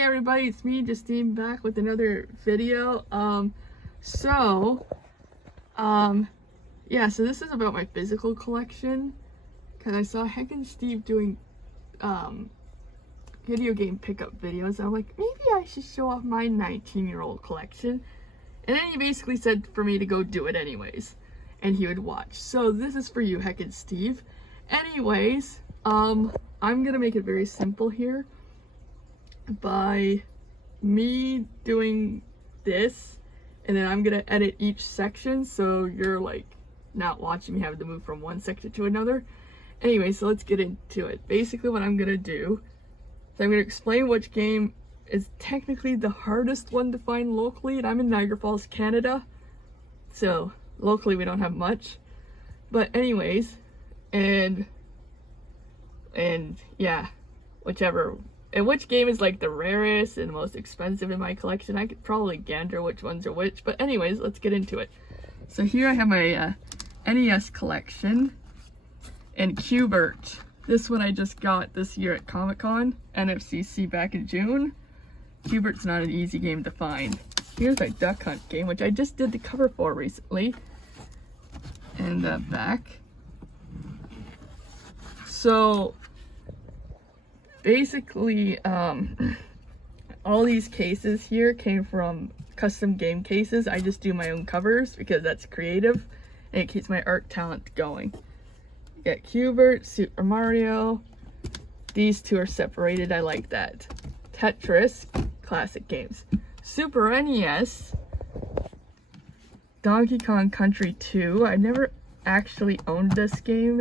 Hey everybody, it's me, Justine, back with another video. So this is about my physical collection, because I saw Heck and Steve doing video game pickup videos, and I'm like, maybe I should show off my 19-year-old collection. And then he basically said for me to go do it anyways, and he would watch. So this is for you, Heck and Steve. Anyways, I'm gonna make it very simple here by me doing this, and then I'm gonna edit each section so you're like not watching me have to move from one section to another. Anyway, so let's get into it. Basically what I'm gonna do is I'm gonna explain which game is technically the hardest one to find locally, and I'm in Niagara Falls, Canada, so locally we don't have much. But anyways, and yeah, whichever. And which game is like the rarest and most expensive in my collection. I could probably gander which ones are which, but anyways, let's get into it. So here I have my NES collection and Q*bert. This one I just got this year at Comic-Con, NFCC back in June. Q*bert's not an easy game to find. Here's my Duck Hunt game, which I just did the cover for recently. And the back. So basically, all these cases here came from custom game cases. I just do my own covers because that's creative and it keeps my art talent going. You got Q*bert, Super Mario. These two are separated. I like that. Tetris, classic games. Super NES, Donkey Kong Country 2. I never actually owned this game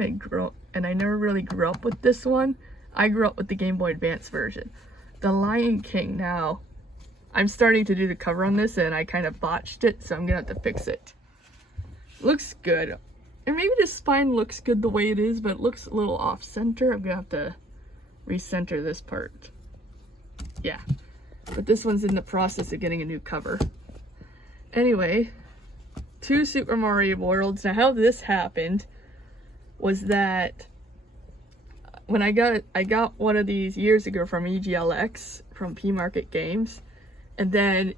and I never really grew up with this one. I grew up with the Game Boy Advance version. The Lion King. Now, I'm starting to do the cover on this and I kind of botched it, so I'm gonna have to fix it. Looks good. And maybe the spine looks good the way it is, but it looks a little off center. I'm gonna have to recenter this part. Yeah. But this one's in the process of getting a new cover. Anyway, 2 Super Mario Worlds. Now how this happened was that when I got one of these years ago from EGLX, from P Market Games, and then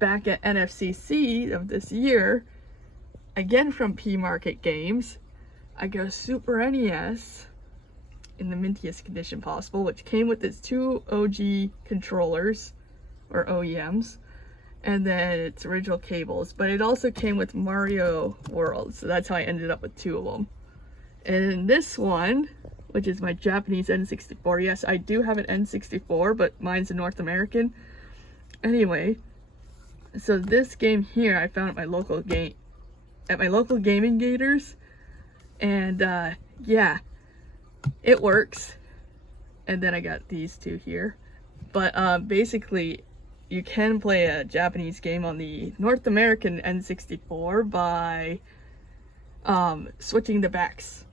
back at NFCC of this year, again from P Market Games, I got a Super NES in the mintiest condition possible, which came with its 2 OG controllers, or OEMs, and then its original cables, but it also came with Mario World, so that's how I ended up with 2 of them. And in this one, which is my Japanese N64. Yes, I do have an N64, but mine's a North American. Anyway, so this game here I found at my local gaming gators, and yeah, it works. And then I got these 2 here. But basically, you can play a Japanese game on the North American N64 by switching the backs.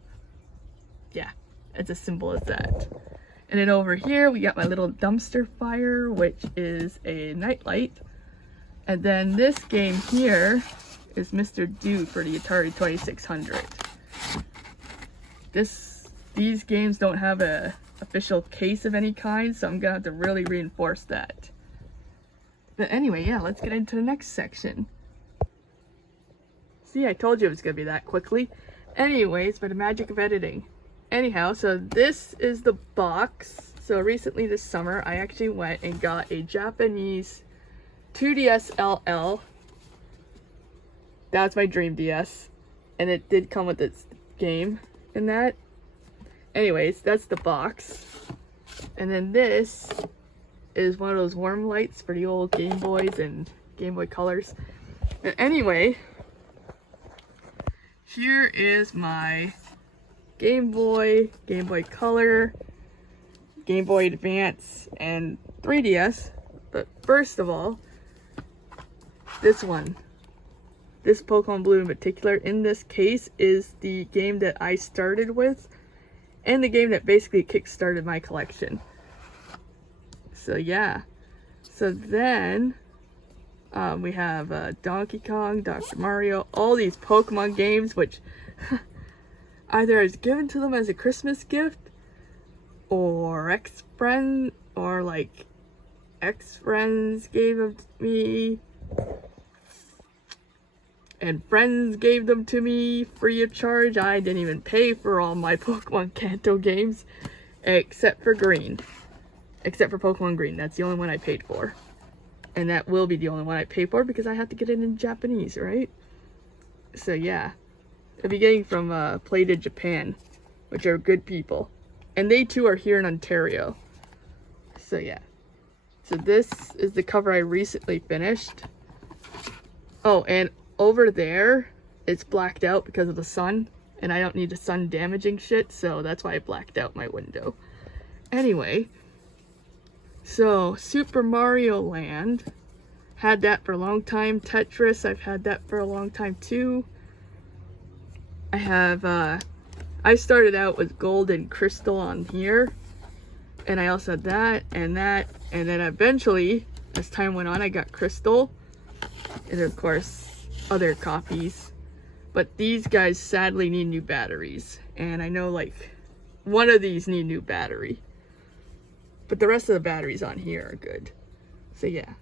Yeah. It's as simple as that. And then over here we got my little dumpster fire, which is a nightlight. And then this game here is Mr. Dude for the Atari 2600. These games don't have a official case of any kind, so I'm gonna have to really reinforce that. But anyway, yeah, let's get into the next section. See, I told you it was gonna be that quickly. Anyways, by the magic of editing. Anyhow, so this is the box. So recently this summer, I actually went and got a Japanese 2DS LL. That's my dream DS. And it did come with its game in that. Anyways, that's the box. And then this is one of those warm lights for the old Game Boys and Game Boy Colors. And anyway, here is my Game Boy, Game Boy Color, Game Boy Advance, and 3DS. But first of all, this one. This Pokemon Blue in particular, in this case, is the game that I started with, and the game that basically kick-started my collection. So yeah. So then, we have Donkey Kong, Dr. Mario, all these Pokemon games, which either is given to them as a Christmas gift, or ex-friend, or like ex-friends gave them to me. And friends gave them to me free of charge. I didn't even pay for all my Pokemon Kanto games. Except for Green. Except for Pokemon Green. That's the only one I paid for. And that will be the only one I pay for because I have to get it in Japanese, right? So yeah. I'll be getting from Plated Japan, which are good people. And they too are here in Ontario. So yeah. So this is the cover I recently finished. Oh, and over there, it's blacked out because of the sun. And I don't need the sun damaging shit, so that's why I blacked out my window. Anyway, so Super Mario Land, had that for a long time. Tetris, I've had that for a long time too. I have, I started out with Gold and Crystal on here. And I also had that, and then eventually, as time went on, I got Crystal. And of course, other copies. But these guys sadly need new batteries. And I know like one of these need new battery. But the rest of the batteries on here are good. So yeah,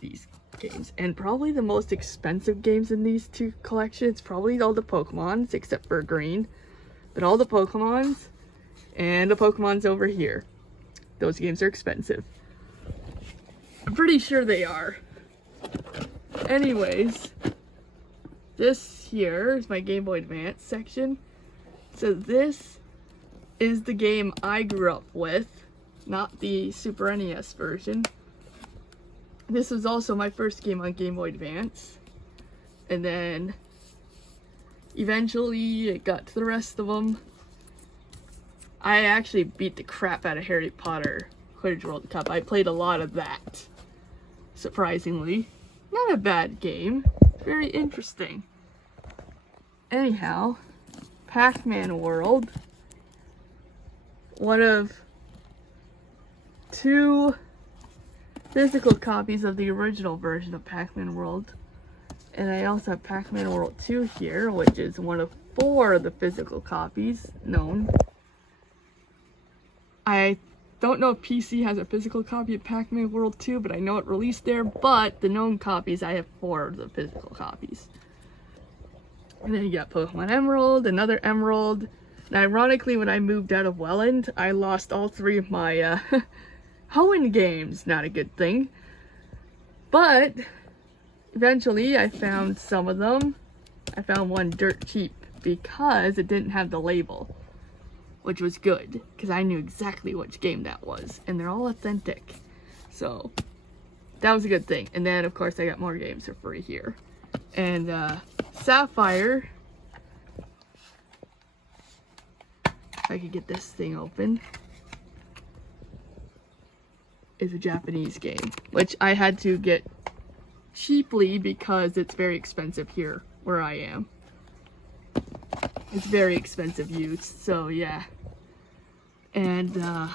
these games. And probably the most expensive games in these two collections, probably all the Pokemons, except for Green. But all the Pokemons and the Pokemons over here. Those games are expensive. I'm pretty sure they are. Anyways, this here is my Game Boy Advance section. So this is the game I grew up with, not the Super NES version. This was also my first game on Game Boy Advance. And then eventually it got to the rest of them. I actually beat the crap out of Harry Potter Quidditch World Cup. I played a lot of that, surprisingly. Not a bad game. Very interesting. Anyhow, Pac-Man World. One of two physical copies of the original version of Pac-Man World. And I also have Pac-Man World 2 here, which is one of 4 of the physical copies known. I don't know if PC has a physical copy of Pac-Man World 2, but I know it released there. But the known copies, I have 4 of the physical copies. And then you got Pokemon Emerald, another Emerald. And ironically, when I moved out of Welland, I lost all 3 of my Hoenn games. Not a good thing. But eventually, I found some of them. I found one dirt cheap because it didn't have the label. Which was good, because I knew exactly which game that was. And they're all authentic. So, that was a good thing. And then, of course, I got more games for free here. And, Sapphire. If I could get this thing open. Is a Japanese game. Which I had to get cheaply because it's very expensive here, where I am. It's very expensive used, so yeah. And, yeah,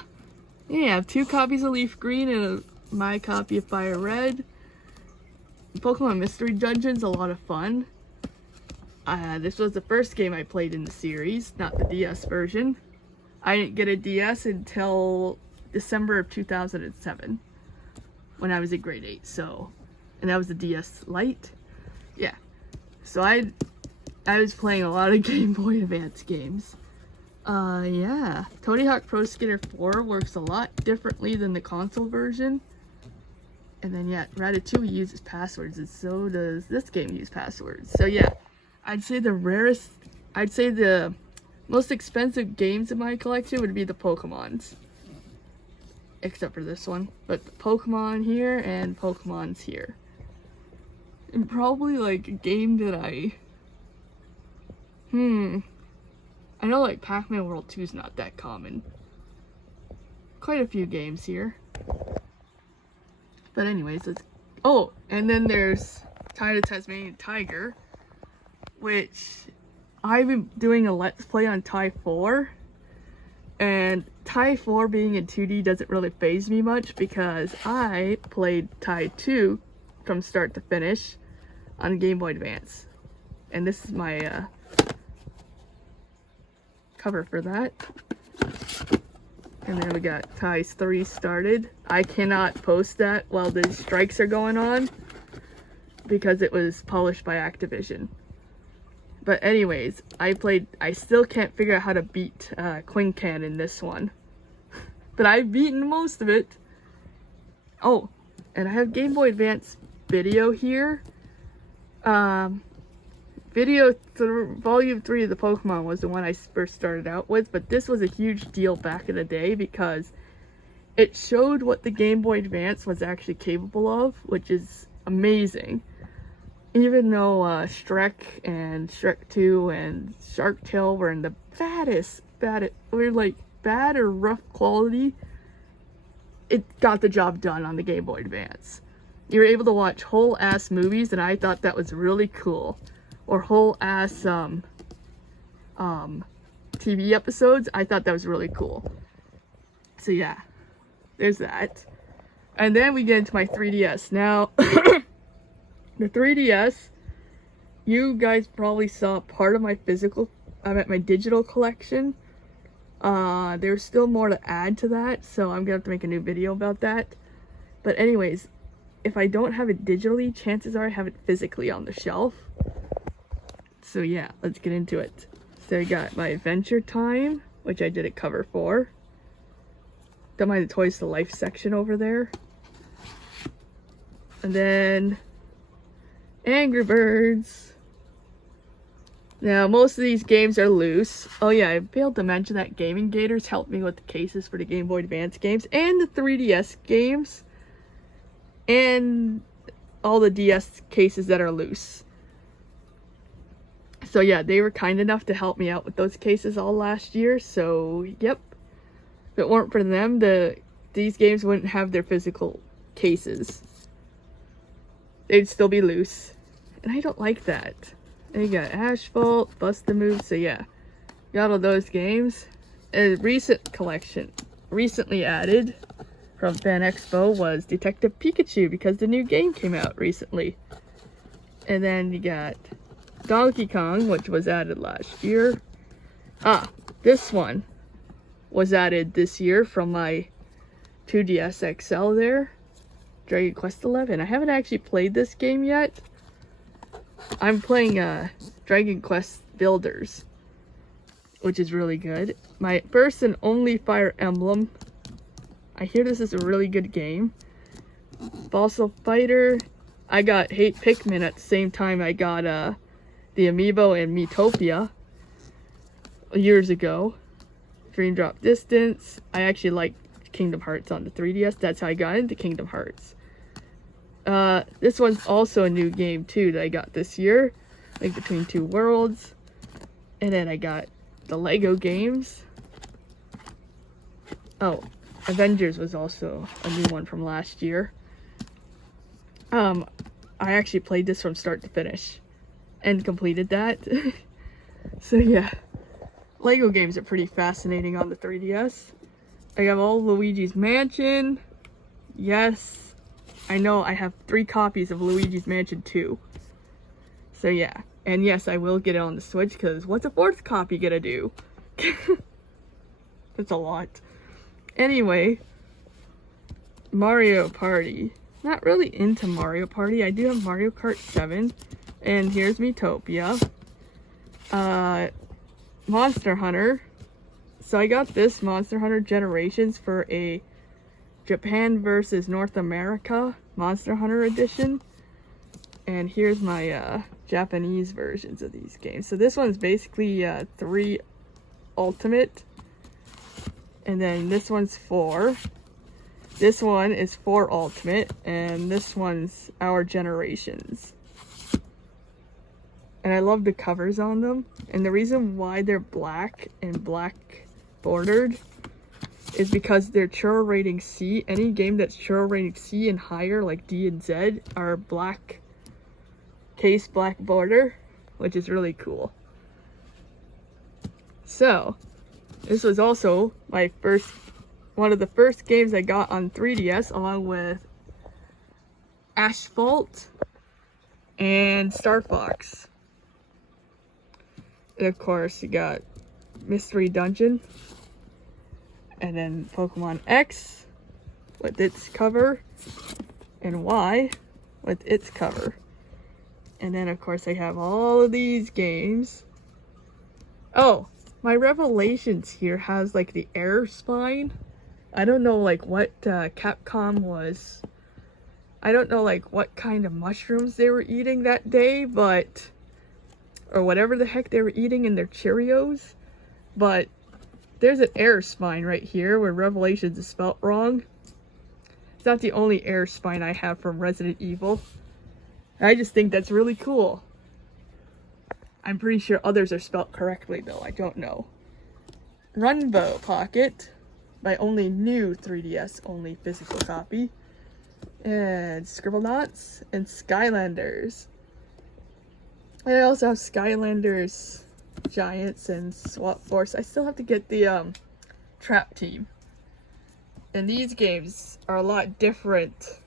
I have 2 copies of Leaf Green and my copy of Fire Red. Pokemon Mystery Dungeon's a lot of fun. This was the first game I played in the series, not the DS version. I didn't get a DS until December of 2007, when I was in grade 8, so, and that was the DS Lite. Yeah, so I was playing a lot of Game Boy Advance games. Yeah. Tony Hawk Pro Skater 4 works a lot differently than the console version. And then, yeah, Ratatouille uses passwords, and so does this game use passwords. So, yeah, I'd say the most expensive games in my collection would be the Pokemons. Except for this one. But the Pokemon here and Pokemon's here. And probably, like, a game that I know like Pac-Man World 2 is not that common. Quite a few games here. But anyways, oh, and then there's Tide of Tasmanian Tiger, which I've been doing a Let's Play on Tie 4. And Tie 4 being in 2D doesn't really faze me much because I played Tie 2 from start to finish on Game Boy Advance. And this is my cover for that. And then we got Ties 3 started. I cannot post that while the strikes are going on because it was published by Activision. But anyways, I still can't figure out how to beat Queen Can in this one. But I've beaten most of it. Oh, and I have Game Boy Advance video here. Volume 3 of the Pokemon was the one I first started out with, but this was a huge deal back in the day because it showed what the Game Boy Advance was actually capable of, which is amazing. Even though Shrek and Shrek 2 and Shark Tale were in the were like bad or rough quality, it got the job done on the Game Boy Advance. You were able to watch whole ass movies, and I thought that was really cool. Or whole ass TV episodes. I thought that was really cool. So yeah, there's that. And then we get into my 3DS. Now, the 3DS, you guys probably saw part of my my digital collection. There's still more to add to that, so I'm gonna have to make a new video about that. But anyways, if I don't have it digitally, chances are I have it physically on the shelf. So yeah, let's get into it. So I got my Adventure Time, which I did a cover for. Got my Toys to Life section over there. And then Angry Birds. Now, most of these games are loose. Oh yeah, I failed to mention that Gaming Gators helped me with the cases for the Game Boy Advance games and the 3DS games. And all the DS cases that are loose. So yeah, they were kind enough to help me out with those cases all last year. So yep, if it weren't for them, these games wouldn't have their physical cases. They'd still be loose, and I don't like that. And you got Asphalt, Bust a Move. So yeah, got all those games. A recent collection, recently added from Fan Expo, was Detective Pikachu because the new game came out recently. And then you got Donkey Kong, which was added last year. This one was added this year from my 2DS XL there. Dragon Quest 11. I haven't actually played this game yet. I'm playing Dragon Quest Builders, which is really good. My first and only Fire Emblem. I hear this is a really good game. Fossil Fighter. I got Hate Pikmin at the same time I got the Amiibo and Miitopia years ago. Dream Drop Distance. I actually like Kingdom Hearts on the 3DS. That's how I got into Kingdom Hearts. This one's also a new game too that I got this year. Like Between Two Worlds. And then I got the Lego games. Oh, Avengers was also a new one from last year. I actually played this from start to finish and completed that. So yeah, Lego games are pretty fascinating on the 3DS. I have all Luigi's Mansion. Yes, I know I have 3 copies of Luigi's Mansion 2. So yeah, and yes, I will get it on the Switch because what's a 4th copy gonna do? That's a lot. Anyway, Mario Party. Not really into Mario Party. I do have Mario Kart 7. And here's Miitopia. Monster Hunter. So I got this Monster Hunter Generations for a Japan versus North America Monster Hunter edition. And here's my Japanese versions of these games. So this one's basically 3 Ultimate. And then this one's 4. This one is 4 Ultimate, and this one's Our Generations. And I love the covers on them. And the reason why they're black and black bordered is because they're Churro rating C. Any game that's Churro rating C and higher, like D and Z, are black case, black border, which is really cool. So, this was also my one of the first games I got on 3DS, along with Asphalt and Star Fox. And of course, you got Mystery Dungeon. and then Pokemon X with its cover, and Y with its cover. And then of course I have all of these games. Oh, my Revelations here has like the air spine. I don't know like what Capcom was. I don't know like what kind of mushrooms they were eating that day, but or whatever the heck they were eating in their Cheerios. But there's an air spine right here where Revelations is spelt wrong. It's not the only air spine I have from Resident Evil. I just think that's really cool. I'm pretty sure others are spelt correctly though, I don't know. Runbow Pocket, my only new 3DS only physical copy. And Scribblenauts and Skylanders. I also have Skylanders, Giants, and Swap Force. I still have to get the Trap Team. And these games are a lot different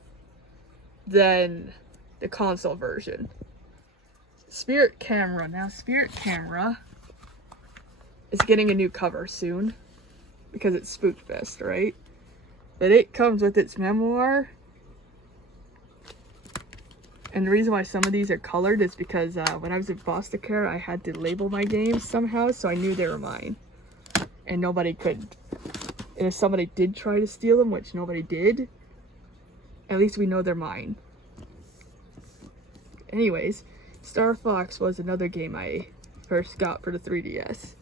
than the console version. Spirit Camera. Now, Spirit Camera is getting a new cover soon because it's Spookfest, right? But it comes with its memoir. And the reason why some of these are colored is because when I was in foster care, I had to label my games somehow, so I knew they were mine. And nobody could. And if somebody did try to steal them, which nobody did, at least we know they're mine. Anyways, Star Fox was another game I first got for the 3DS.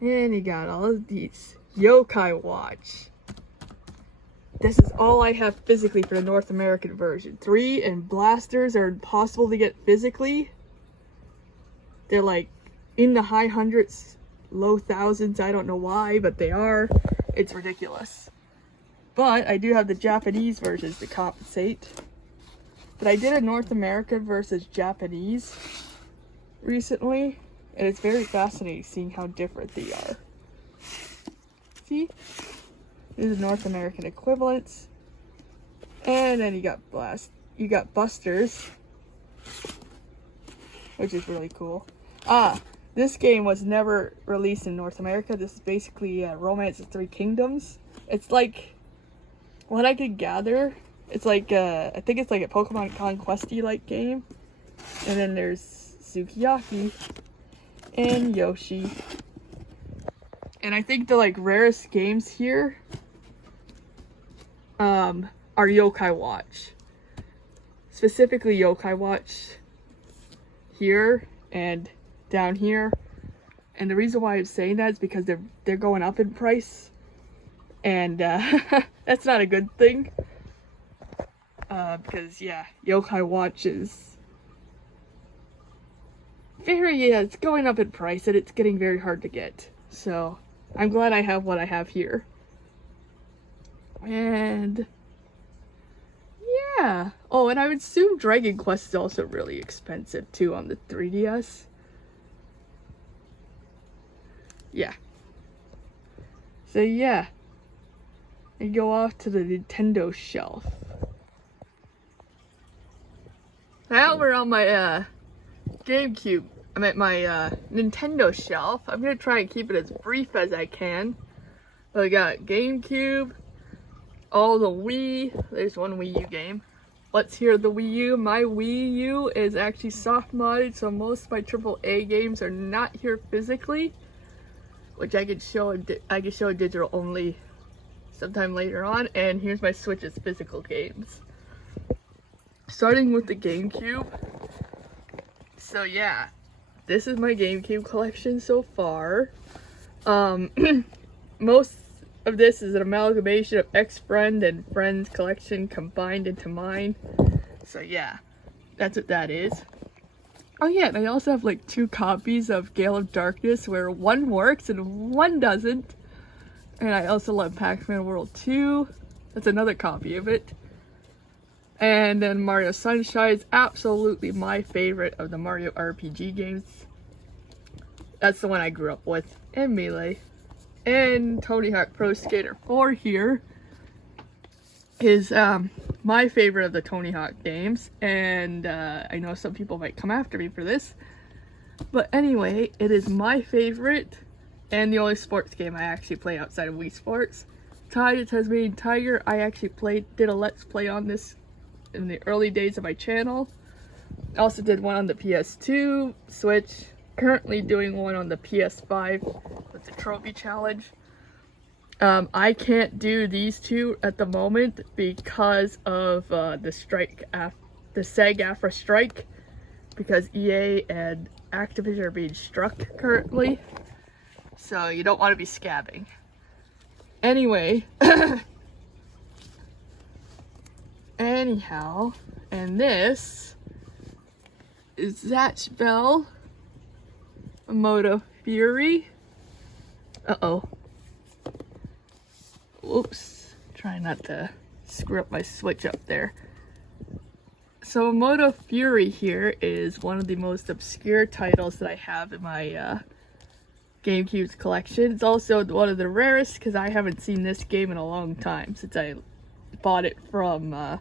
And you got all of these. Yokai Watch. This is all I have physically for the North American version. 3 and blasters are impossible to get physically. They're like in the high hundreds, low thousands. I don't know why, but they are. It's ridiculous. But I do have the Japanese versions to compensate. But I did a North America versus Japanese recently, and it's very fascinating seeing how different they are. See? These are North American equivalents. And then you got Busters, which is really cool. This game was never released in North America. This is basically Romance of Three Kingdoms. It's like, what I could gather, it's like, I think it's like a Pokemon Conquest-y like game. And then there's Sukiyaki and Yoshi. And I think the like rarest games here are Yokai Watch. Specifically Yokai Watch here and down here. And the reason why I'm saying that is because they're going up in price. And that's not a good thing. Because yeah, Yokai Watch is it's going up in price and it's getting very hard to get. So I'm glad I have what I have here. And yeah. Oh, and I would assume Dragon Quest is also really expensive too on the 3DS. Yeah. So yeah. And go off to the Nintendo shelf. Now we're on my GameCube. I'm at my Nintendo shelf. I'm gonna try and keep it as brief as I can. But I got GameCube, all the Wii. There's one Wii U game. Let's hear the Wii U. My Wii U is actually soft modded, so most of my AAA games are not here physically, which I could show. I could show digital only sometime later on. And here's my Switch's physical games. Starting with the GameCube. So yeah, this is my GameCube collection so far. Most of this is an amalgamation of ex-friend and friends collection combined into mine. So yeah, that's what that is. Oh yeah, and I also have like 2 copies of Gale of Darkness where one works and one doesn't. And I also love Pac-Man World 2. That's another copy of it. And then Mario Sunshine is absolutely my favorite of the Mario RPG games. That's the one I grew up with. And Melee. And Tony Hawk Pro Skater 4 here is my favorite of the Tony Hawk games. And I know some people might come after me for this. But anyway, it is my favorite. and the only sports game I actually play outside of Wii Sports. Tide, the Tasmanian Tiger, I actually did a Let's Play on this in the early days of my channel. I also did one on the PS2, Switch, currently doing one on the PS5 with the Trophy Challenge. I can't do these two at the moment because of the SAG-AFTRA strike, because EA and Activision are being struck currently. So you don't want to be scabbing. Anyway, anyhow, and this is Zatch Bell, Moto Fury. Uh-oh. Whoops. Try not to screw up my switch up there. So Moto Fury here is one of the most obscure titles that I have in my GameCube's collection. It's also one of the rarest because I haven't seen this game in a long time since I bought it from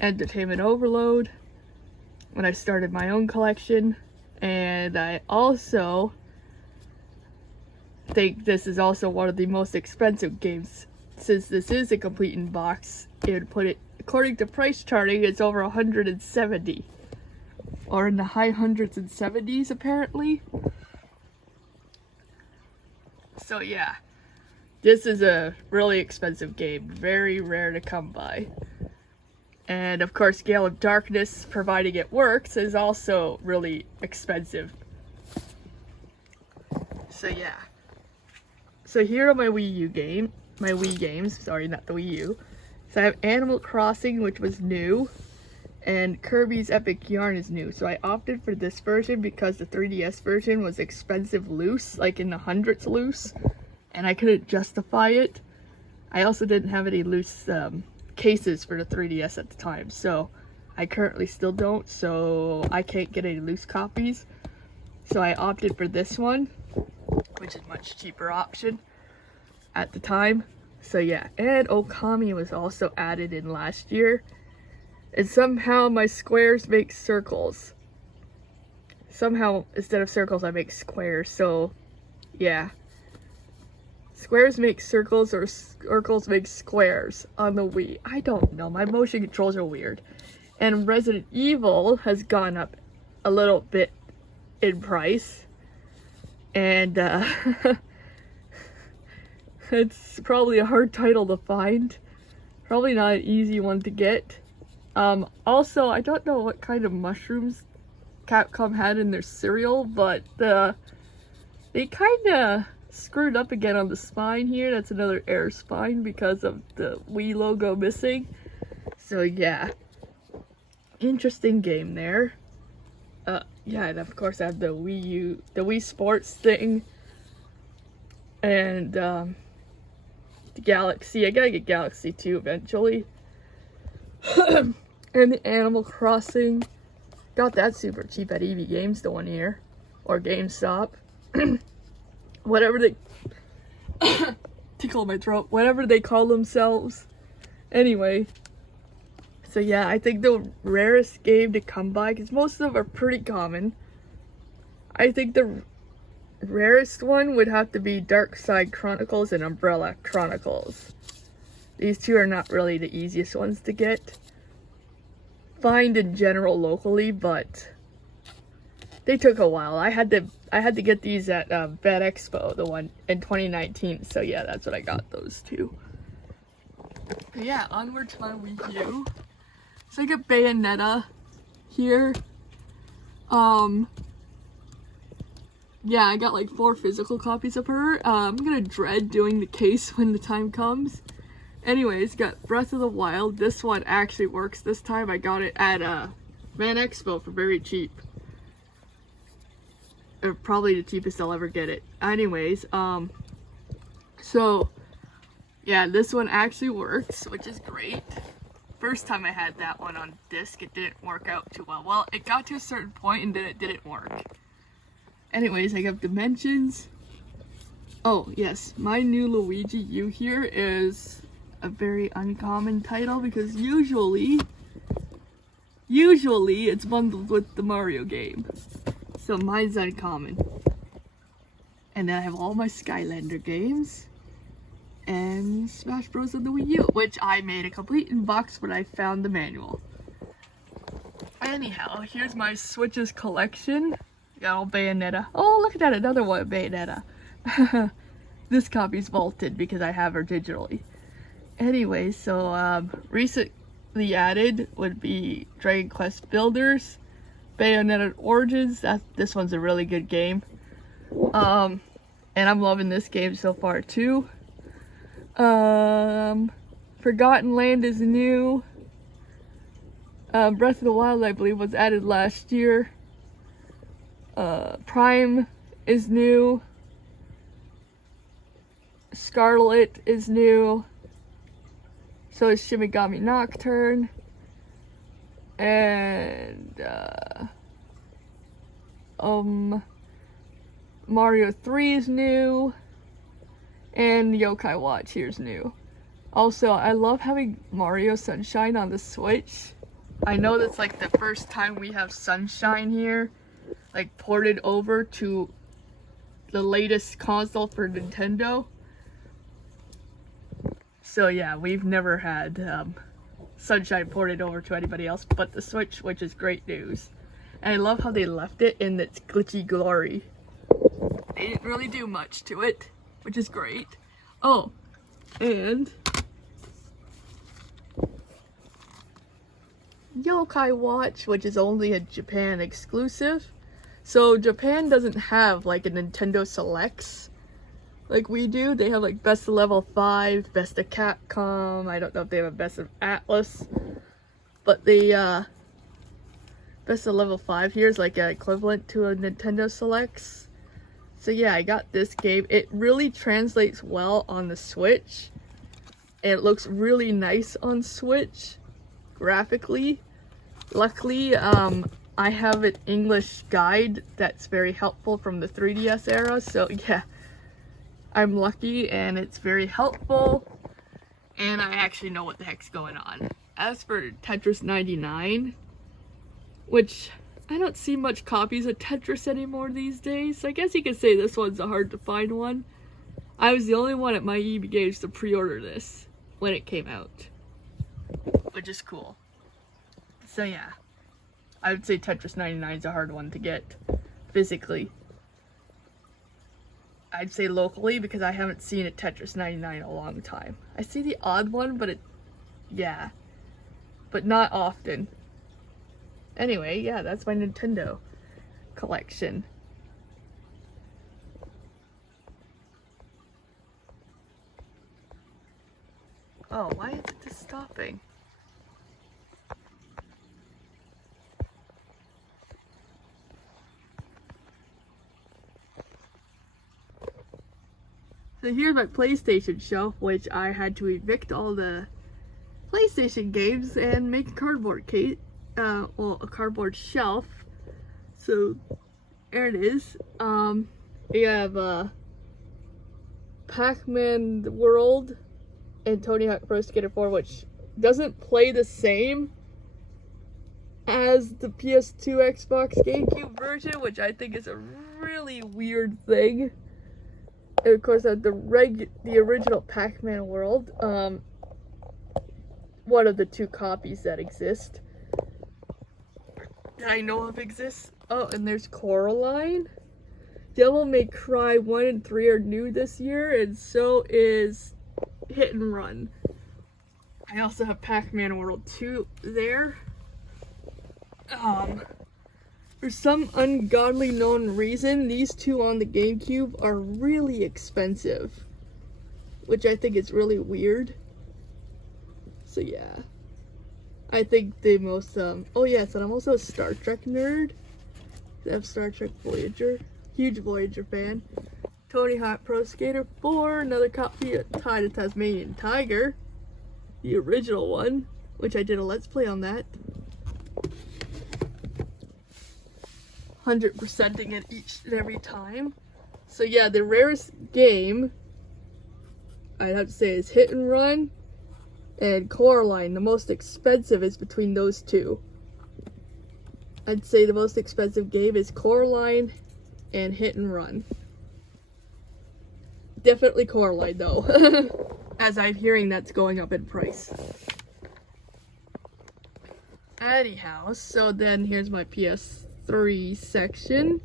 Entertainment Overload when I started my own collection. And I also think this is also one of the most expensive games. Since this is a complete in box, it would put it, according to price charting, it's over 170, or in the high hundreds and 70s apparently. So yeah, this is a really expensive game, very rare to come by. And of course, Gale of Darkness, providing it works, is also really expensive. So yeah. So here are my Wii games, sorry, not the Wii U. So I have Animal Crossing, which was new, and Kirby's Epic Yarn is new. So I opted for this version because the 3DS version was expensive loose, like in the hundreds loose, and I couldn't justify it. I also didn't have any loose cases for the 3DS at the time, so I currently still don't, so I can't get any loose copies. So I opted for this one, which is a much cheaper option at the time. So yeah, and Okami was also added in last year. And somehow my squares make circles. Somehow, instead of circles, I make squares, so yeah. Squares make circles, or circles make squares on the Wii. I don't know, my motion controls are weird. And Resident Evil has gone up a little bit in price. And it's probably a hard title to find. Probably not an easy one to get. Also, I don't know what kind of mushrooms Capcom had in their cereal, but they kind of screwed up again on the spine here. That's another air spine because of the Wii logo missing. So yeah, interesting game there. Yeah, and of course I have the Wii Sports thing, and the Galaxy. I gotta get Galaxy 2 eventually. And the Animal Crossing. Got that super cheap at EV Games the one year, or GameStop. Whatever they tickle my throat, whatever they call themselves. Anyway, so yeah, I think the rarest game to come by, because most of them are pretty common, I think the rarest one would have to be Dark Side Chronicles and Umbrella Chronicles. These two are not really the easiest ones to find in general locally, but they took a while. I had to get these at Bad Expo, the one in 2019. So yeah, that's what I got, those two. But yeah, onward to my Wii U. So I got Bayonetta here. Yeah, I got like 4 physical copies of her. I'm gonna dread doing the case when the time comes. Anyways, got Breath of the Wild. This one actually works this time. I got it at Van Expo for very cheap. Or probably the cheapest I'll ever get it. Anyways, so yeah, this one actually works, which is great. First time I had that one on disc, it didn't work out too well. Well, it got to a certain point and then it didn't work. Anyways, I got Dimensions. Oh yes, my new Luigi U here is a very uncommon title because usually it's bundled with the Mario game. So mine's uncommon. And then I have all my Skylander games. And Smash Bros. On the Wii U, which I made a complete in box when I found the manual. Anyhow, here's my Switches collection. Got all Bayonetta. Oh, look at that, another one of Bayonetta. This copy's vaulted because I have her digitally. Anyway, so recently added would be Dragon Quest Builders, Bayonetta Origins. This one's a really good game. And I'm loving this game so far too. Forgotten Land is new. Breath of the Wild, I believe, was added last year. Prime is new. Scarlet is new. So is Shimigami Nocturne. And Mario 3 is new. And Yokai Watch here's new. Also, I love having Mario Sunshine on the Switch. I know that's like the first time we have Sunshine here, like ported over to the latest console for Nintendo. So yeah, we've never had Sunshine ported over to anybody else but the Switch, which is great news. And I love how they left it in its glitchy glory. They didn't really do much to it, which is great. Oh, and Yokai Watch, which is only a Japan exclusive. So Japan doesn't have like a Nintendo Selects like we do. They have like Best of Level 5, Best of Capcom. I don't know if they have a Best of Atlas, but the Best of Level 5 here is like an equivalent to a Nintendo Selects. So yeah, I got this game. It really translates well on the Switch. It looks really nice on Switch graphically. Luckily, I have an English guide that's very helpful from the 3DS era, so yeah, I'm lucky and it's very helpful, and I actually know what the heck's going on. As for Tetris 99, which I don't see much copies of Tetris anymore these days, so I guess you could say this one's a hard to find one. I was the only one at my EB Games to pre-order this when it came out, which is cool. So yeah, I would say Tetris 99 is a hard one to get physically. I'd say locally because I haven't seen a Tetris 99 in a long time. I see the odd one, but yeah, but not often. Anyway, yeah, that's my Nintendo collection. Oh, why is it just stopping? So here's my PlayStation shelf, which I had to evict all the PlayStation games and make a cardboard case, well, a cardboard shelf. So there it is. You have Pac-Man World and Tony Hawk Pro Skater 4, which doesn't play the same as the PS2, Xbox, GameCube version, which I think is a really weird thing. And of course, I have the original Pac-Man World, one of the two copies that exist, that I know of exists. Oh, and there's Coraline. Devil May Cry 1 and 3 are new this year, and so is Hit and Run. I also have Pac-Man World 2 there. For some ungodly known reason, these two on the GameCube are really expensive, which I think is really weird. So yeah, I think the most, oh yes, and I'm also a Star Trek nerd. I have Star Trek Voyager, huge Voyager fan. Tony Hawk Pro Skater 4, another copy of Tide of Tasmanian Tiger, the original one, which I did a Let's Play on that. 100%ing it each and every time. So yeah, the rarest game I'd have to say is Hit and Run and Coraline. The most expensive is between those two. I'd say the most expensive game is Coraline and Hit and Run. definitely Coraline though. As I'm hearing that's going up in price. Anyhow, so then here's my PS3 section.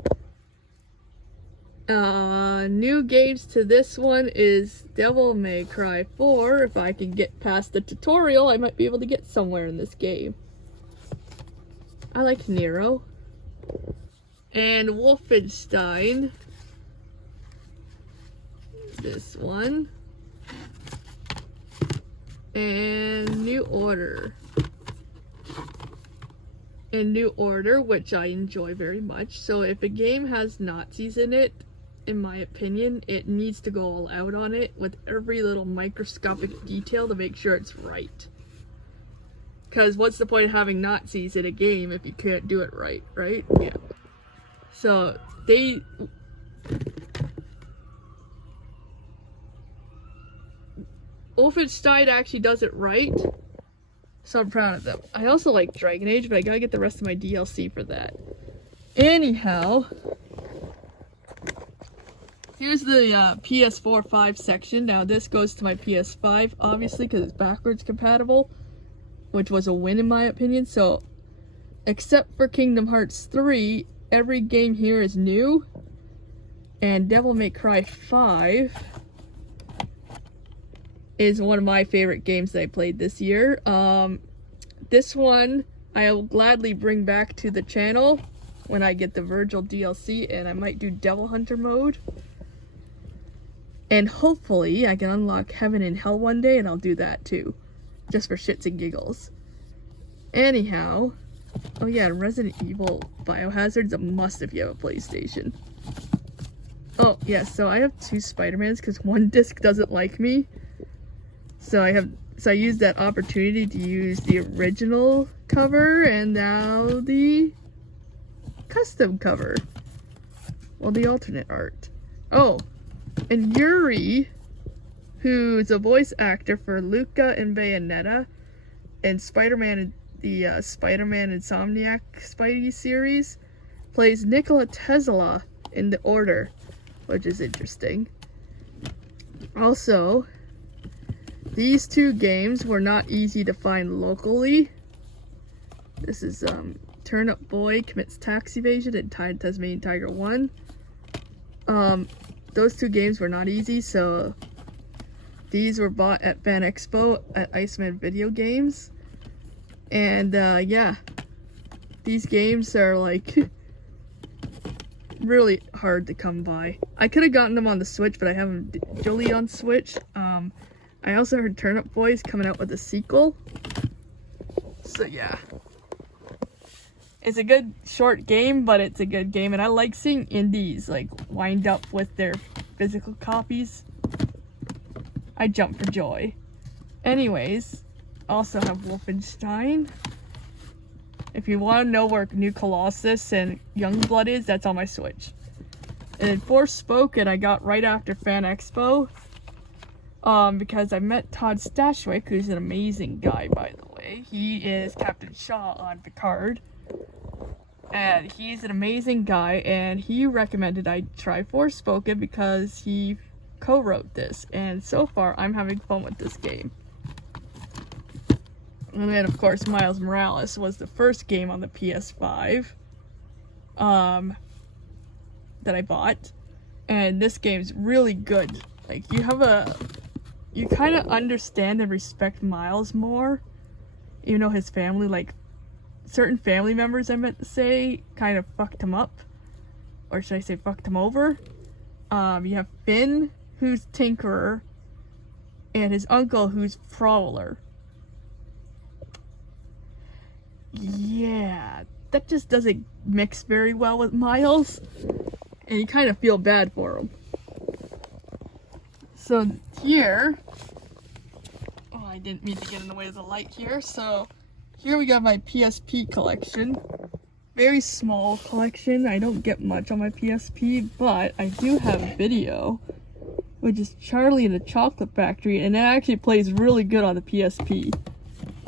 New games to this one is Devil May Cry 4. If I can get past the tutorial, I might be able to get somewhere in this game. I like Nero. And Wolfenstein. This one. And New Order. And New Order, which I enjoy very much. So if a game has Nazis in it, in my opinion, it needs to go all out on it with every little microscopic detail to make sure it's right. Because what's the point of having Nazis in a game if you can't do it right, right? Yeah. So, Wolfenstein actually does it right. So I'm proud of them. I also like Dragon Age, but I gotta get the rest of my DLC for that. Anyhow, here's the PS4 5 section. Now this goes to my PS5, obviously, because it's backwards compatible, which was a win in my opinion. So, except for Kingdom Hearts 3, every game here is new. And Devil May Cry 5 is one of my favorite games that I played this year. This one I will gladly bring back to the channel when I get the Virgil DLC, and I might do Devil Hunter mode. And hopefully I can unlock Heaven and Hell one day, and I'll do that too. Just for shits and giggles. Anyhow, oh yeah, Resident Evil Biohazard's a must if you have a PlayStation. Oh yeah, so I have 2 Spider-Mans because one disc doesn't like me. So I used that opportunity to use the original cover and now the custom cover. Well, the alternate art. Oh, and Yuri, who's a voice actor for Luca and Bayonetta and Spider-Man, the Spider-Man Insomniac Spidey series, plays Nikola Tesla in The Order, which is interesting. Also, these 2 games were not easy to find locally. This is Turnip Boy Commits Tax Evasion and Tasmanian Tiger 1. Those 2 games were not easy, so these were bought at Fan Expo at Iceman Videogames. And yeah, these games are like really hard to come by. I could have gotten them on the Switch, but I have them digitally on Switch. I also heard Turnip Boy's coming out with a sequel. So yeah. It's a good short game, but it's a good game, and I like seeing indies like wind up with their physical copies. I jump for joy. Anyways, also have Wolfenstein. If you want to know where New Colossus and Youngblood is, that's on my Switch. And then Forspoken I got right after Fan Expo. Because I met Todd Stashwick, who's an amazing guy, by the way. He is Captain Shaw on Picard. And he's an amazing guy, and he recommended I try Forspoken because he co-wrote this. And so far, I'm having fun with this game. And then, of course, Miles Morales was the first game on the PS5 that I bought. And this game's really good. Like, you kind of understand and respect Miles more. Even though his family, like, certain family members, I meant to say, kind of fucked him up. Or should I say fucked him over? You have Finn, who's Tinkerer, and his uncle, who's Prowler. Yeah, that just doesn't mix very well with Miles. And you kind of feel bad for him. So here, oh, I didn't mean to get in the way of the light here. So here we got my PSP collection. Very small collection. I don't get much on my PSP, but I do have a video, which is Charlie and the Chocolate Factory, and it actually plays really good on the PSP.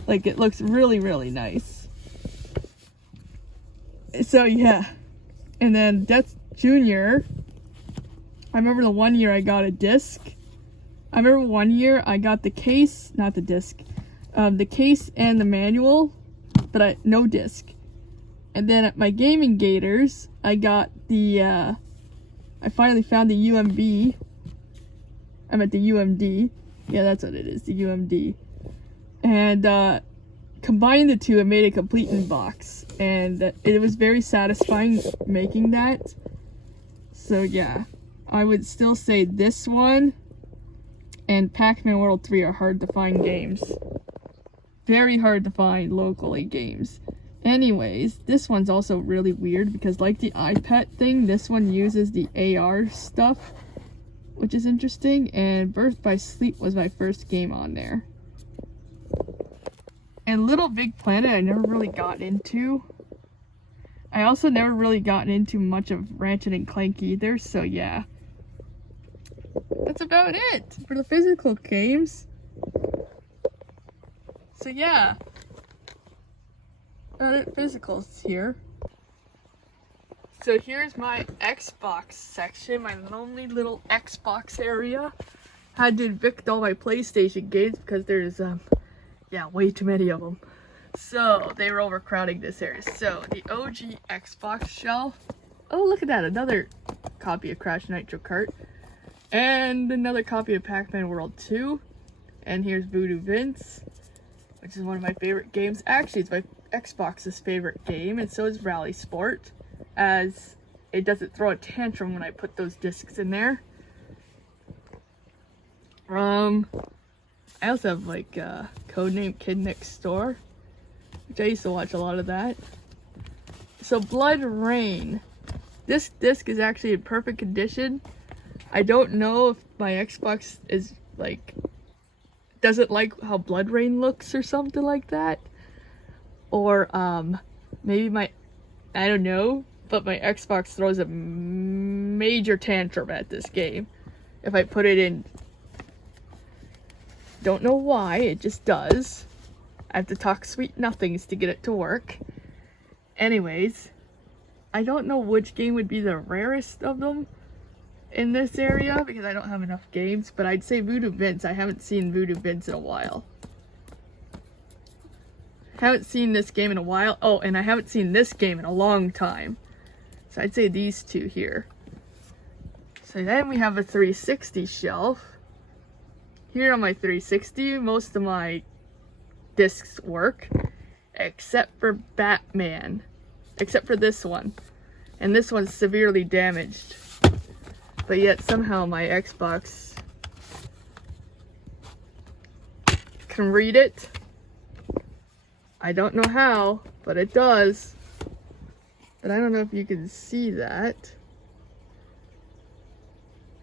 Like, it looks really, really nice. So yeah, and then Death Jr. I remember the one year I got a disc. I remember one year I got the case, not the disc, the case and the manual, but no disc. And then at my gaming gators, I got the, I finally found the UMB. I'm at the UMD. Yeah, that's what it is, the UMD. And combined the two, it made a complete in-box. And it was very satisfying making that. So yeah, I would still say this one and Pac-Man World 3 are hard to find games. Very hard to find locally games. Anyways, this one's also really weird because like the iPad thing, this one uses the AR stuff, which is interesting, and Birth by Sleep was my first game on there. And Little Big Planet I never really got into. I also never really gotten into much of Ratchet and Clank either, so yeah. That's about it for the physical games. So yeah. About it physicals here. So here's my Xbox section, my lonely little Xbox area. Had to evict all my PlayStation games because there's yeah, way too many of them. So they were overcrowding this area. So the OG Xbox shelf. Oh, look at that, another copy of Crash Nitro Kart. And another copy of Pac-Man World 2. And here's Voodoo Vince, which is one of my favorite games. Actually, it's my Xbox's favorite game, and so is Rally Sport, as it doesn't throw a tantrum when I put those discs in there. I also have like Codename Kid Next Door, which I used to watch a lot of that. So Blood Rain. This disc is actually in perfect condition. I don't know if my Xbox is like, doesn't like how Blood Rain looks or something like that. Or maybe I don't know, but my Xbox throws a major tantrum at this game if I put it in. Don't know why, it just does. I have to talk sweet nothings to get it to work. Anyways, I don't know which game would be the rarest of them in this area because I don't have enough games, but I'd say Voodoo Vince. I haven't seen Voodoo Vince in a while. Haven't seen this game in a while. Oh, and I haven't seen this game in a long time. So I'd say these two here. So then we have a 360 shelf. Here on my 360, most of my discs work, except for Batman. Except for this one. And this one's severely damaged. But yet somehow my Xbox can read it. I don't know how, but it does. But I don't know if you can see that.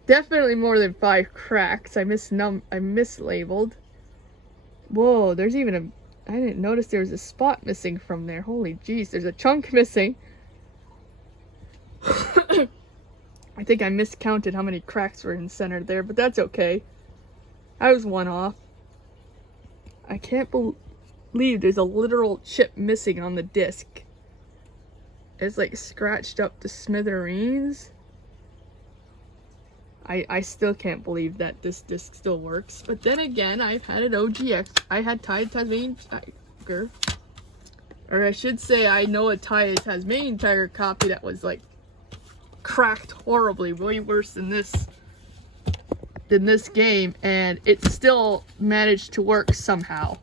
Definitely more than 5 cracks. I mislabeled. Whoa, there's even a... I didn't notice there was a spot missing from there. Holy jeez, there's a chunk missing. I think I miscounted how many cracks were in the center there, but that's okay. I was one off. I can't believe there's a literal chip missing on the disc. It's like scratched up to smithereens. I still can't believe that this disc still works. But then again, I've had an OGX. I had Tasmanian Tiger. Or I should say, I know a Tasmanian Tiger copy that was like cracked horribly, way worse than this game, and it still managed to work somehow.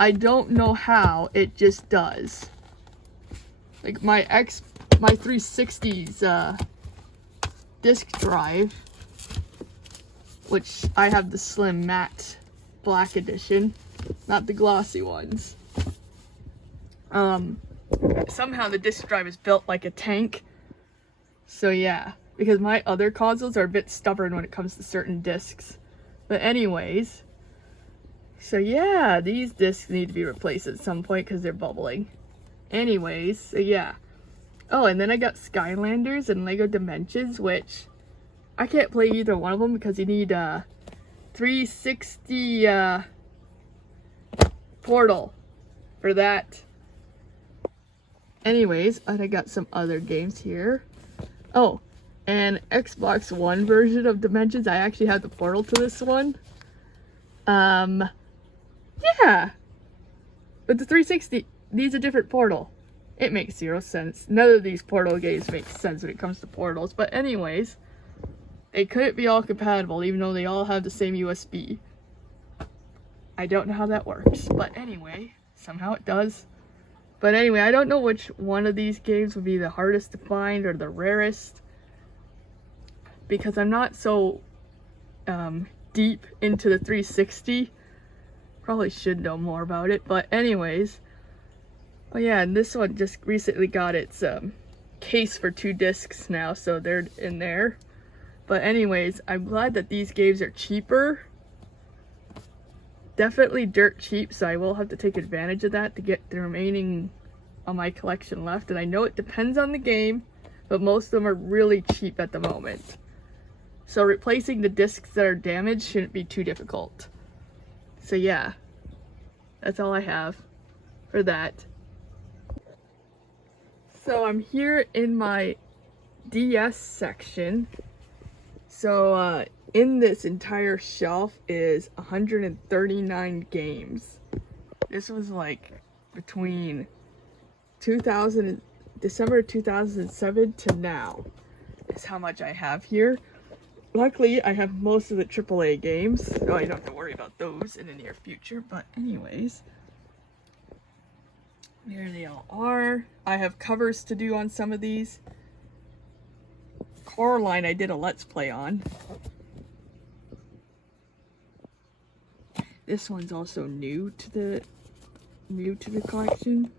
I don't know how, it just does. Like my 360's disk drive, which I have the slim matte black edition, not the glossy ones. Somehow the disk drive is built like a tank. So yeah, because my other consoles are a bit stubborn when it comes to certain discs. But anyways, so yeah, these discs need to be replaced at some point because they're bubbling. Anyways, so yeah. Oh, and then I got Skylanders and Lego Dimensions, which I can't play either one of them because you need a 360 portal for that. Anyways, and I got some other games here. Oh, and Xbox One version of Dimensions. I actually have the portal to this one. Yeah. But the 360 needs a different portal. It makes zero sense. None of these Portal games make sense when it comes to portals. But anyways, they couldn't be all compatible even though they all have the same USB. I don't know how that works. But anyway, somehow it does. But anyway, I don't know which one of these games would be the hardest to find or the rarest. Because I'm not so deep into the 360. Probably should know more about it. But anyways. Oh yeah, and this one just recently got its case for 2 discs now, so they're in there. But anyways, I'm glad that these games are cheaper. Definitely dirt cheap, so I will have to take advantage of that to get the remaining of my collection left. And I know it depends on the game, but most of them are really cheap at the moment. So replacing the discs that are damaged shouldn't be too difficult. So yeah, that's all I have for that. So I'm here in my DS section. So in this entire shelf is 139 games. This was like between December 2007 to now is how much I have here. Luckily, I have most of the AAA games, so I don't have to worry about those in the near future. But anyways, there they all are. I have covers to do on some of these. Coraline I did a Let's Play on. This one's also new to the collection.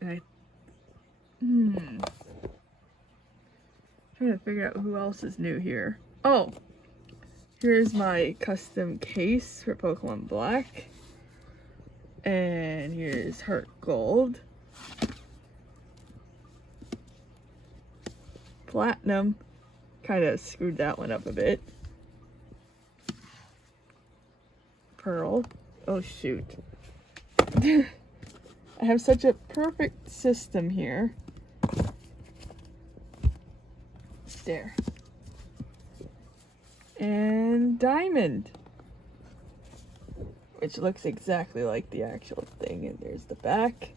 And trying to figure out who else is new here. Oh, here's my custom case for Pokemon Black. And here's Heart Gold. Platinum. Kind of screwed that one up a bit. Pearl. Oh shoot. I have such a perfect system here. There. And Diamond. Which looks exactly like the actual thing. And there's the back.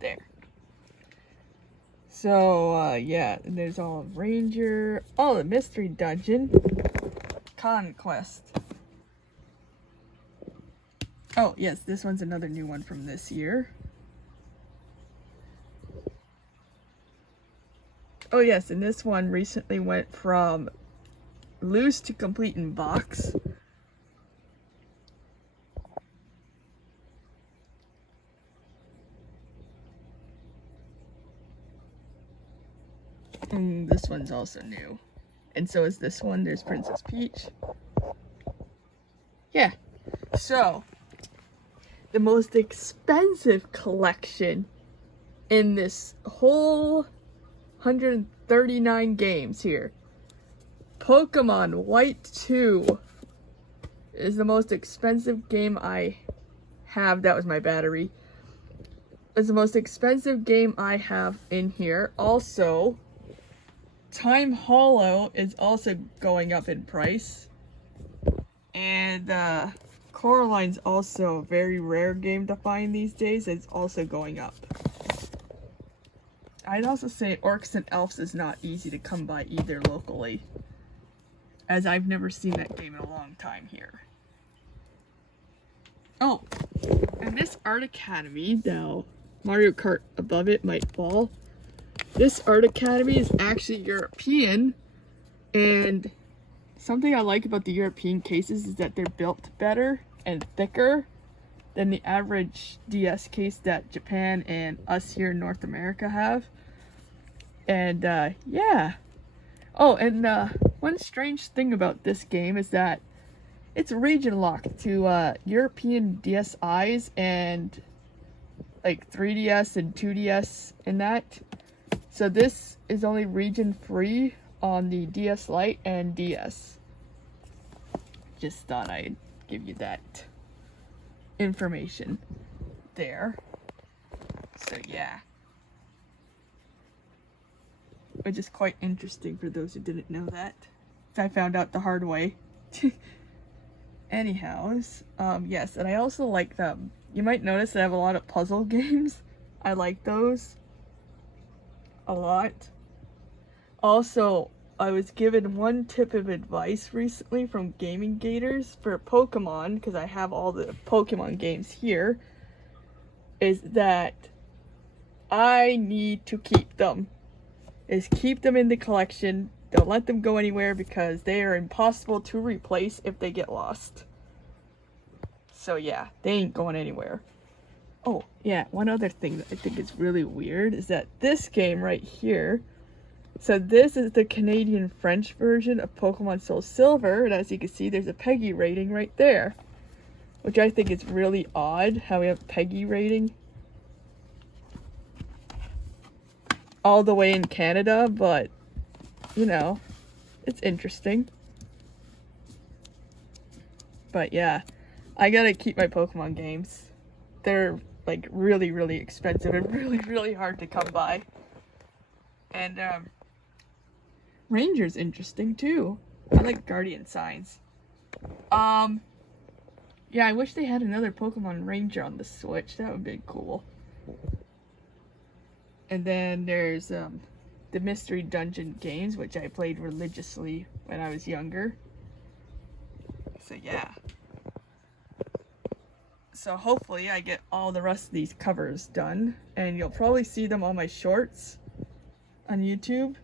There. So, yeah, and there's all of Ranger. Oh, the Mystery Dungeon. Conquest. Oh, yes, this one's another new one from this year. Oh, yes, and this one recently went from loose to complete in box. And this one's also new. And so is this one. There's Princess Peach. Yeah. So, the most expensive collection in this whole 139 games here. Pokemon White 2 is the most expensive game I have. That was my battery. It's the most expensive game I have in here. Also, Time Hollow is also going up in price. And Coraline's also a very rare game to find these days. It's also going up. I'd also say Orcs and Elves is not easy to come by either locally, as I've never seen that game in a long time here. Oh, and this Art Academy, now Mario Kart above it might fall. This Art Academy is actually European, and something I like about the European cases is that they're built better and thicker than the average DS case that Japan and us here in North America have. And yeah. Oh, and one strange thing about this game is that it's region locked to European DSIs and like 3DS and 2DS and that. So this is only region free on the DS Lite and DS. Just thought I'd give you that information there. So yeah, which is quite interesting for those who didn't know that. I found out the hard way. Anyhows, yes, and I also like them. You might notice I have a lot of puzzle games. I like those a lot. Also, I was given one tip of advice recently from Gaming Gators for Pokemon, because I have all the Pokemon games here, is that I need to keep them. Keep them in the collection. Don't let them go anywhere because they are impossible to replace if they get lost. So yeah, they ain't going anywhere. Oh yeah, one other thing that I think is really weird is that this game right here, so this is the Canadian French version of Pokemon Soul Silver, and as you can see there's a PEGI rating right there, which I think is really odd how we have PEGI rating all the way in Canada, but you know, it's interesting. But yeah, I gotta keep my Pokemon games. They're like really, really expensive and really, really hard to come by. And Ranger's interesting too. I like Guardian Signs. Yeah, I wish they had another Pokemon Ranger on the Switch. That would be cool. And then there's the Mystery Dungeon games, which I played religiously when I was younger. So yeah. So hopefully I get all the rest of these covers done, and you'll probably see them on my shorts on YouTube.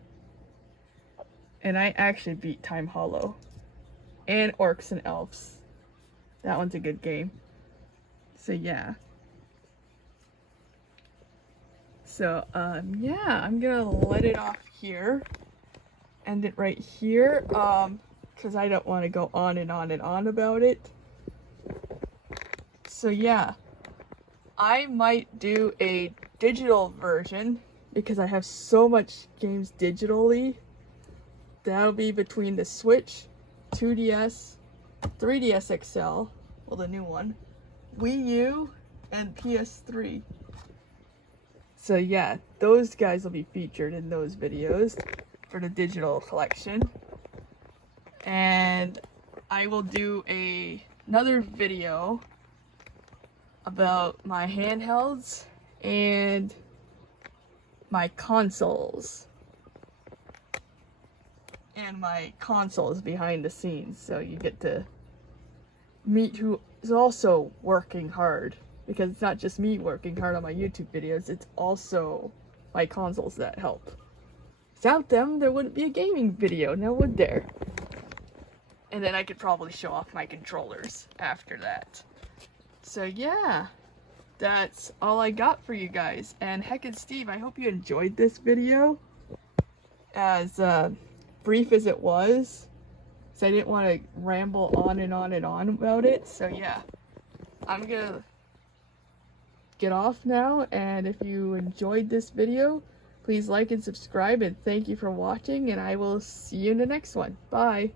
And I actually beat Time Hollow and Orcs and Elves. That one's a good game. So yeah. So yeah, I'm gonna let it off here. End it right here. Because I don't want to go on and on and on about it. So yeah, I might do a digital version because I have so much games digitally. That'll be between the Switch, 2DS, 3DS XL, well the new one, Wii U, and PS3. So yeah, those guys will be featured in those videos for the digital collection. And I will do another video about my handhelds and my consoles. And my consoles behind the scenes, so you get to meet who is also working hard. Because it's not just me working hard on my YouTube videos, it's also my consoles that help. Without them, there wouldn't be a gaming video, now would there? And then I could probably show off my controllers after that. So yeah, that's all I got for you guys. And Heckin' Steve, I hope you enjoyed this video. As brief as it was. So I didn't want to ramble on and on and on about it. So yeah, I'm gonna get off now. And if you enjoyed this video, please like and subscribe. And thank you for watching. And I will see you in the next one. Bye.